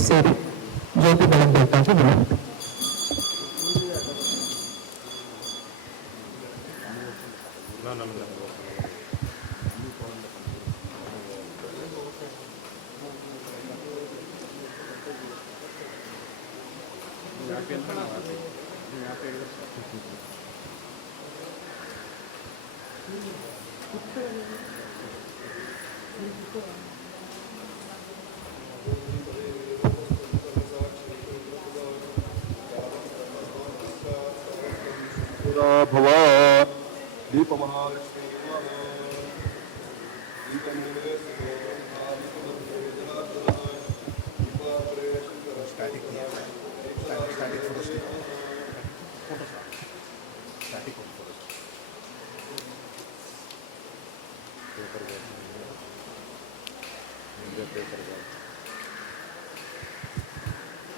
Mesir jadi dalam data sudah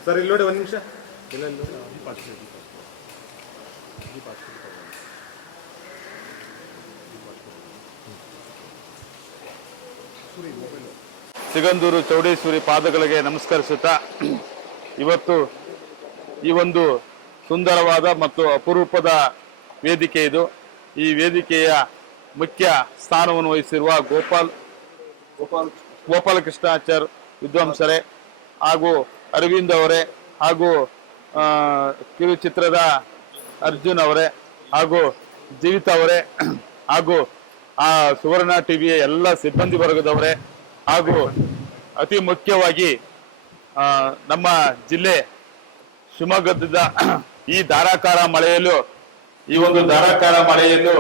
sir ಇಲ್ಲಿ ನೋಡಿ ಒಂದು ನಿಮಿಷ ಇಲ್ಲ ಇಲ್ಲ ಸಿಗಂದೂರು ಚೌಡೇಶ್ವರಿ ಪಾದಗಳಿಗೆ ನಮಸ್ಕರಿಸುತ್ತಾ ಇವತ್ತು ಈ ಒಂದು ಸುಂದರವಾದ ಮತ್ತು ಅಪರೂಪದ ವೇದಿಕೆ ಇದು. ಈ ವೇದಿಕೆಯ ಮುಖ್ಯ ಸ್ಥಾನವನ್ನು ವಹಿಸಿರುವ ಗೋಪಾಲ್ ಗೋಪಾಲ್ ಕೃಷ್ಣಾಚಾರ್ ವಿದ್ವಾಂಸರೇ ಹಾಗೂ ಅರವಿಂದ್ ಅವರೇ ಹಾಗೂ ಕಿರುಚಿತ್ರದ ಅರ್ಜುನ್ ಅವರೇ ಹಾಗೂ ಜೀವಿತ ಅವರೇ ಹಾಗೂ ಆ ಸುವರ್ಣ ಟಿವಿಯ ಎಲ್ಲ ಸಿಬ್ಬಂದಿ ವರ್ಗದವರೇ ಹಾಗೂ ಅತಿ ಮುಖ್ಯವಾಗಿ ನಮ್ಮ ಜಿಲ್ಲೆ ಶಿವಮೊಗ್ಗದ ಈ ಧಾರಾಕಾರ ಮಳೆಯಲ್ಲೂ, ಈ ಒಂದು ಧಾರಾಕಾರ ಮಳೆಯಲ್ಲೂ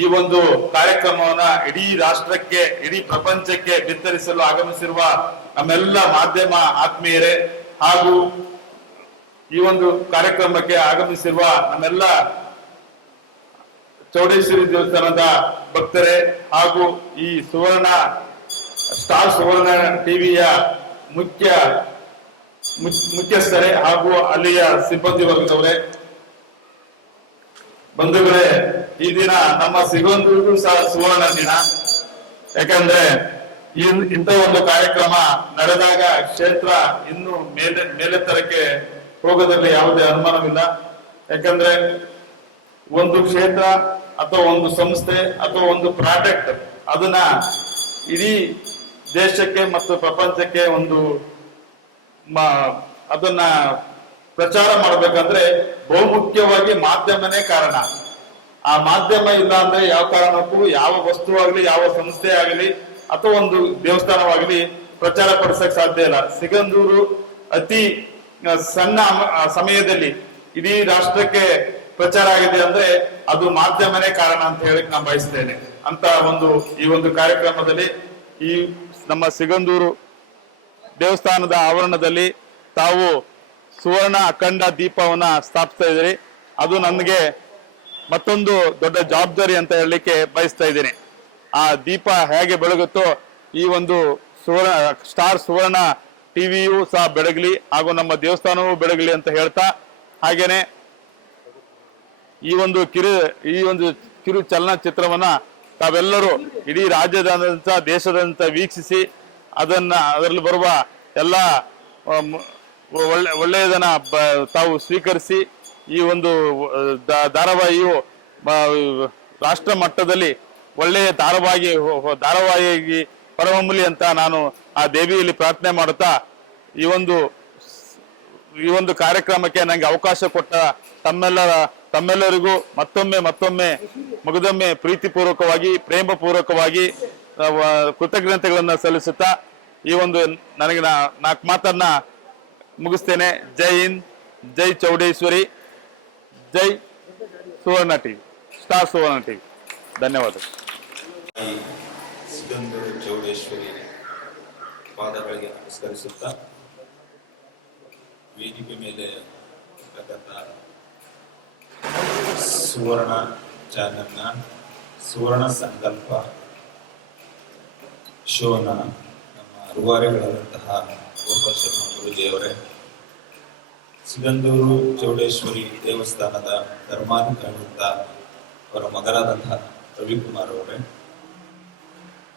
ಈ ಒಂದು ಕಾರ್ಯಕ್ರಮವನ್ನ ಇಡೀ ರಾಷ್ಟ್ರಕ್ಕೆ, ಇಡೀ ಪ್ರಪಂಚಕ್ಕೆ ಬಿತ್ತರಿಸಲು ಆಗಮಿಸಿರುವ ನಮ್ಮೆಲ್ಲ ಮಾಧ್ಯಮ ಆತ್ಮೀಯರೇ ಹಾಗೂ ಈ ಒಂದು ಕಾರ್ಯಕ್ರಮಕ್ಕೆ ಆಗಮಿಸಿರುವ ನಮ್ಮೆಲ್ಲ ಚೌಡೇಶ್ವರಿ ದೇವಸ್ಥಾನದ ಭಕ್ತರೇ, ಹಾಗೂ ಈ ಸುವರ್ಣ, ಸ್ಟಾರ್ ಸುವರ್ಣ ಟಿವಿಯ ಮುಖ್ಯ ಮುಖ್ಯ- ಮುಖ್ಯಸ್ಥರೇ ಹಾಗೂ ಅಲ್ಲಿಯ ಸಿಬ್ಬಂದಿ ವರ್ಗದವರೇ. ಬಂಧುಗಳೇ, ಈ ದಿನ ನಮ್ಮ ಸಿಗೊಂದು ಸಹ ಸುವರ್ಣ ದಿನ. ಯಾಕಂದ್ರೆ ಇಂಥ ಒಂದು ಕಾರ್ಯಕ್ರಮ ನಡೆದಾಗ ಕ್ಷೇತ್ರ ಇನ್ನು ಮೇಲೆ, ಮೇಲೆತ್ತರಕ್ಕೆ ಹೋಗೋದ್ರಲ್ಲಿ ಯಾವುದೇ ಅನುಮಾನವಿಲ್ಲ. ಯಾಕಂದ್ರೆ, ಒಂದು ಕ್ಷೇತ್ರ ಅಥವಾ ಒಂದು ಸಂಸ್ಥೆ ಅಥವಾ ಒಂದು ಪ್ರಾಡಕ್ಟ್ ಅದನ್ನ ಇಡೀ ದೇಶಕ್ಕೆ ಮತ್ತು ಪ್ರಪಂಚಕ್ಕೆ ಒಂದು ಅದನ್ನ ಪ್ರಚಾರ ಮಾಡಬೇಕಂದ್ರೆ ಬಹುಮುಖ್ಯವಾಗಿ ಮಾಧ್ಯಮನೇ ಕಾರಣ. ಆ ಮಾಧ್ಯಮ ಇಲ್ಲ ಅಂದ್ರೆ ಯಾವ ಕಾರಣಕ್ಕೂ ಯಾವ ವಸ್ತು ಆಗಲಿ, ಯಾವ ಸಂಸ್ಥೆ ಆಗಲಿ ಅಥವಾ ಒಂದು ದೇವಸ್ಥಾನವಾಗಲಿ ಪ್ರಚಾರ ಪಡಿಸಕ್ ಸಾಧ್ಯ ಇಲ್ಲ. ಸಿಗಂದೂರು ಅತಿ ಸಣ್ಣ ಸಮಯದಲ್ಲಿ ಇಡೀ ರಾಷ್ಟ್ರಕ್ಕೆ ಪ್ರಚಾರ ಆಗಿದೆ ಅಂದ್ರೆ ಅದು ಮಾಧ್ಯಮನೇ ಕಾರಣ ಅಂತ ಹೇಳಕ್ ನಾನು ಬಯಸ್ತೇನೆ. ಅಂತ ಒಂದು ಈ ಒಂದು ಕಾರ್ಯಕ್ರಮದಲ್ಲಿ ಈ ನಮ್ಮ ಸಿಗಂದೂರು ದೇವಸ್ಥಾನದ ಆವರಣದಲ್ಲಿ ತಾವು ಸುವರ್ಣ ಅಖಂಡ ದೀಪವನ್ನ ಸ್ಥಾಪಿಸ್ತಾ ಇದ್ದೀರಿ. ಅದು ನನಗೆ ಮತ್ತೊಂದು ದೊಡ್ಡ ಜವಾಬ್ದಾರಿ ಅಂತ ಹೇಳಲಿಕ್ಕೆ ಬಯಸ್ತಾ ಇದ್ದೀನಿ. ಆ ದೀಪ ಹೇಗೆ ಬೆಳಗುತ್ತೋ ಈ ಒಂದು ಸುವರ್ಣ, ಸ್ಟಾರ್ ಸುವರ್ಣ ಟಿವಿಯು ಸಹ ಬೆಳಗಲಿ ಹಾಗೂ ನಮ್ಮ ದೇವಸ್ಥಾನವೂ ಬೆಳಗಲಿ ಅಂತ ಹೇಳ್ತಾ ಹಾಗೇನೆ ಈ ಒಂದು ಕಿರು, ಈ ಒಂದು ಕಿರು ಚಲನಚಿತ್ರವನ್ನ ತಾವೆಲ್ಲರೂ ಇಡೀ ರಾಜ್ಯದಾದ್ಯಂತ ದೇಶದಂತ ವೀಕ್ಷಿಸಿ, ಅದನ್ನ ಅದರಲ್ಲಿ ಬರುವ ಎಲ್ಲ ಒಳ್ಳೆ, ಒಳ್ಳೆಯದನ್ನ ತಾವು ಸ್ವೀಕರಿಸಿ, ಈ ಒಂದು ಧಾರಾವಾಹಿಯು ರಾಷ್ಟ್ರ ಮಟ್ಟದಲ್ಲಿ ಒಳ್ಳೆಯ ಧಾರಾವಾಹಿ ಧಾರಾವಾಹಿಯಾಗಿ ಹೊರಹೊಮ್ಮಲಿ ಅಂತ ನಾನು ಆ ದೇವಿಯಲ್ಲಿ ಪ್ರಾರ್ಥನೆ ಮಾಡುತ್ತಾ, ಈ ಒಂದು ಈ ಒಂದು ಕಾರ್ಯಕ್ರಮಕ್ಕೆ ನನಗೆ ಅವಕಾಶ ಕೊಟ್ಟ ತಮ್ಮೆಲ್ಲರ ತಮ್ಮೆಲ್ಲರಿಗೂ ಮತ್ತೊಮ್ಮೆ ಮತ್ತೊಮ್ಮೆ ಮಗದೊಮ್ಮೆ ಪ್ರೀತಿಪೂರ್ವಕವಾಗಿ ಪ್ರೇಮ ಪೂರ್ವಕವಾಗಿ ಕೃತಜ್ಞತೆಗಳನ್ನ ಸಲ್ಲಿಸುತ್ತಾ ಈ ಒಂದು ನನಗೆ ನಾಲ್ಕು ಮಾತನ್ನ ಮುಗಿಸ್ತೇನೆ. Jai Hind, Jai Chowdeshwari, Jai Suvarna TV star Suvarna TV ಧನ್ಯವಾದ ಪಾದಗಳಿಗೆ ನಮಸ್ಕರಿಸುತ್ತಾ ವೇದಿಕೆ ಮೇಲೆ ಸುವರ್ಣ ಚಾನಲ್ನ ಸುವರ್ಣ ಸಂಕಲ್ಪ ಶೋನ ನಮ್ಮ ರೂವಾರಿಗಳಾದಂತಹ ಗೋಪಾಲ್ ಶರ್ಮಾ ಗುರುಜಿಯವರೇ ಸಿಗಂದೂರು ಚೌಡೇಶ್ವರಿ ದೇವಸ್ಥಾನದ ಧರ್ಮಾಧಿಕಾರಿಯಿಂದ ಅವರ ಮಗರಾದಂತಹ ರವಿಕುಮಾರ್ ಅವರೇ.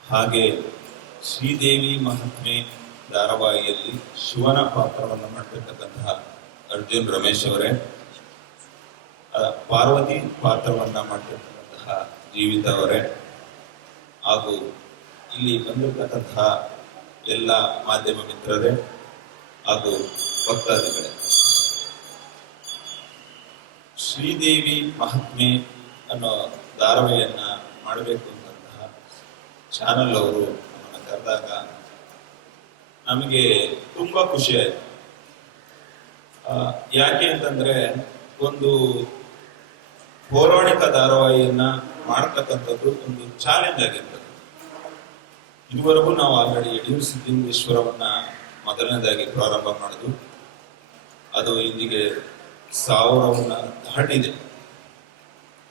ಹಾಗೆ ಶ್ರೀದೇವಿ ಮಹಾತ್ಮೆ ಧಾರಾವಾಹಿಯಲ್ಲಿ ಶಿವನ ಪಾತ್ರವನ್ನು ಮಾಡ್ತಿರ್ತಕ್ಕಂತಹ ಅರ್ಜುನ್ ರಮೇಶ್ ಅವರೇ. ಪಾರ್ವತಿ ಪಾತ್ರವನ್ನ ಮಾಡಿರ್ತಕ್ಕಂತಹ ಜೀವಿತ ಅವರೇ ಹಾಗೂ ಇಲ್ಲಿ ಬಂದಿರತಕ್ಕಂತಹ ಎಲ್ಲ ಮಾಧ್ಯಮ ಮಿತ್ರರೇ ಹಾಗೂ ಭಕ್ತಾದಿಗಳೇ. ಶ್ರೀದೇವಿ ಮಹಾತ್ಮೆ ಅನ್ನೋ ಧಾರಾವಾಹಿಯನ್ನ ಮಾಡಬೇಕು ಅಂತಂತಹ ಚಾನಲ್ ಅವರು ನಮ್ಮನ್ನು ಕರೆದಾಗ ನಮಗೆ ತುಂಬಾ ಖುಷಿ ಆಯ್ತು. ಯಾಕೆ ಅಂತಂದ್ರೆ ಒಂದು ಪೌರಾಣಿಕ ಧಾರಾವಾಹಿಯನ್ನ ಮಾಡ್ತಕ್ಕಂಥದ್ದು ಒಂದು ಚಾಲೆಂಜ್ ಆಗಿರ್ತದೆ. ಇದುವರೆಗೂ ನಾವು ಆಲ್ರೆಡಿ ಯಡಿಯೂರು ಸಿದ್ಧಲಿಂಗೇಶ್ವರವನ್ನ ಮೊದಲನೇದಾಗಿ ಪ್ರಾರಂಭ ಮಾಡಿದ್ವು ಅದು ಇಂದಿಗೆ ಸಾವಿರವನ್ನ ದಾಟಿದೆ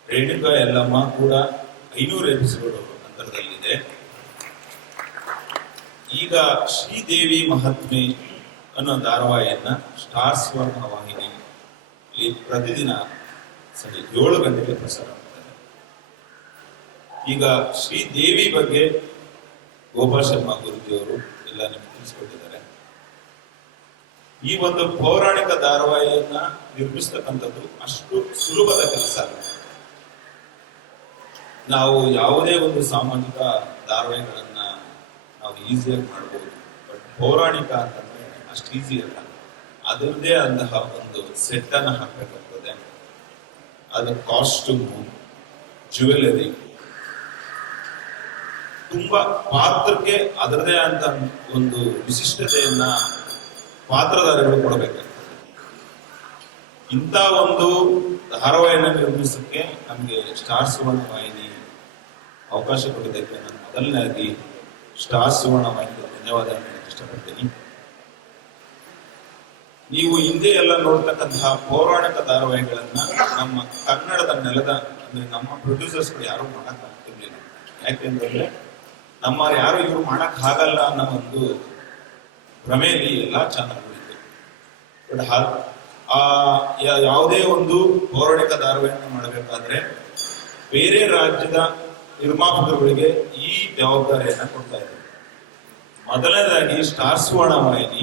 ರೇಣುಕಾ ಎಲ್ಲಮ್ಮ ಕೂಡ ಐನೂರು ಎಪಿಸೋಡ್ ಅಂತರದಲ್ಲಿದೆ. ಈಗ ಶ್ರೀದೇವಿ ಮಹಾತ್ಮೆ ಅನ್ನೋ ಧಾರಾವಾಹಿಯನ್ನ ಸ್ಟಾರ್ ಸ್ವರ್ಣ ವಾಹಿನಿ ಪ್ರತಿದಿನ ಸಂಜೆ ಏಳು ಗಂಟೆಗೆ ಪ್ರಸಾರ ಈಗ ಈಗ ಶ್ರೀದೇವಿ ಬಗ್ಗೆ ಗೋಪಾಲ್ ಶರ್ಮಾ ಗುರುಜಿಯವರು ಎಲ್ಲ ನಿಮಗೆ ತಿಳಿಸಿಕೊಟ್ಟಿದ್ದಾರೆ. ಈ ಒಂದು ಪೌರಾಣಿಕ ಧಾರಾವಾಹಿಯನ್ನ ನಿರ್ಮಿಸತಕ್ಕಂಥದ್ದು ಅಷ್ಟು ಸುಲಭದ ಕೆಲಸ ನಾವು ಯಾವುದೇ ಒಂದು ಸಾಮಾಜಿಕ ಧಾರಾವಾಹಿಗಳನ್ನ ನಾವು ಈಸಿಯಾಗಿ ಮಾಡಬಹುದು ಬಟ್ ಪೌರಾಣಿಕ ಅಂತಂದ್ರೆ ಅಷ್ಟು ಈಸಿ ಅಲ್ಲ. ಅದರದೇ ಅಂತಹ ಒಂದು ಸೆಟ್ ಅನ್ನ ಹಾಕ್ಬೇಕಾಗ್ತದೆ ಅದು ಕಾಸ್ಟ್ಯೂಮು ಜ್ಯುವೆಲರಿ ತುಂಬಾ ಪಾತ್ರಕ್ಕೆ ಅದರದೇ ಅಂತ ಒಂದು ವಿಶಿಷ್ಟತೆಯನ್ನ ಪಾತ್ರಧಾರಿಗಳು ಕೊಡಬೇಕಾಗ್ತದೆ ಇಂಥ ಒಂದು ಧಾರಾವಾಹಿಯನ್ನು ನಿರ್ಮಿಸಕ್ಕೆ ನಮಗೆ ಸ್ಟಾರ್ ಸುವರ್ಣ ವಾಹಿನಿ ಅವಕಾಶ ಕೊಟ್ಟಿದ್ದಕ್ಕೆ ನಾನು ಮೊದಲನೇದಾಗಿ ಸ್ಟಾರ್ ಸುವರ್ಣ ವಾಹಿನಿಗೆ ಧನ್ಯವಾದ ಇಷ್ಟಪಡ್ತೀನಿ. ನೀವು ಹಿಂದೆ ಎಲ್ಲ ನೋಡ್ತಕ್ಕಂತಹ ಪೌರಾಣಿಕ ಧಾರಾವಾಹಿಗಳನ್ನ ನಮ್ಮ ಕನ್ನಡದ ನೆಲದ, ಅಂದ್ರೆ ನಮ್ಮ ಪ್ರೊಡ್ಯೂಸರ್ಸ್ ಯಾರು ಮಾಡಕ್ ಆಗ್ತಿರ್ಲಿಲ್ಲ. ಯಾಕೆಂದ್ರೆ ನಮ್ಮ ಯಾರು ಇವ್ರು ಮಾಡಕ್ ಆಗಲ್ಲ ಅನ್ನೋ ಒಂದು ಭ್ರಮೆಯಲ್ಲಿ ಎಲ್ಲಾ ಚಾನಲ್ಗಳಿದೆ ಬಟ್ ಆ ಯಾವುದೇ ಒಂದು ಪೌರಾಣಿಕ ಧಾರಾವಾಹಿಯನ್ನು ಮಾಡಬೇಕಾದ್ರೆ ಬೇರೆ ರಾಜ್ಯದ ನಿರ್ಮಾಪಕರುಗಳಿಗೆ ಈ ಜವಾಬ್ದಾರಿಯನ್ನ ಕೊಡ್ತಾ ಇದ್ದಾರೆ. ಮೊದಲನೇದಾಗಿ ಸ್ಟಾರ್ ಸುವರ್ಣ ವಾಹಿನಿ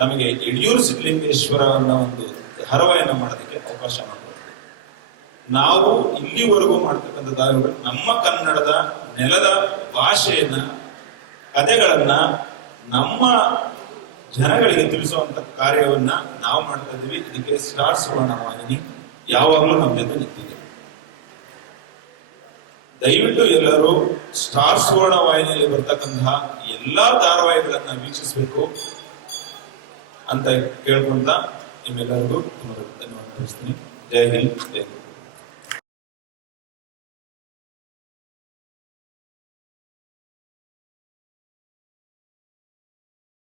ನಮಗೆ ಯಡಿಯೂರು ಸಿದ್ಧಲಿಂಗೇಶ್ವರ ಒಂದು ಹರವಯನ ಮಾಡೋದಕ್ಕೆ ಅವಕಾಶ ಮಾಡಿಕೊಡ್ತೀವಿ ನಾವು ಇಲ್ಲಿವರೆಗೂ ಮಾಡ್ತಕ್ಕಂಥ ದಾರಿಗಳು ನಮ್ಮ ಕನ್ನಡದ ನೆಲದ ಭಾಷೆಯನ್ನ ಕಥೆಗಳನ್ನ ನಮ್ಮ ಜನಗಳಿಗೆ ತಿಳಿಸುವಂತ ಕಾರ್ಯವನ್ನ ನಾವು ಮಾಡ್ತಾ ಇದ್ದೀವಿ. ಇದಕ್ಕೆ ಸ್ಟಾರ್ ಸುವರ್ಣ ವಾಹಿನಿ ಯಾವಾಗಲೂ ನಮ್ಮ ಜೊತೆ ನಿಂತಿದೆ. ದಯವಿಟ್ಟು ಎಲ್ಲರೂ ಸ್ಟಾರ್ ಸುವರ್ಣ ವಾಹಿನಿಯಲ್ಲಿ ಬರ್ತಕ್ಕಂತಹ ಎಲ್ಲಾ ಧಾರಾವಾಹಿಗಳನ್ನ ವೀಕ್ಷಿಸಬೇಕು. ಅಂತ ಕೇಳ್ಕೊಂತ ನಿಮ್ಮೆಲ್ಲರಿಗೂ ಧನ್ಯವಾದ ತಿಳಿಸ್ತೀನಿ. ಜೈ ಹಿಂದ್ ಜೈ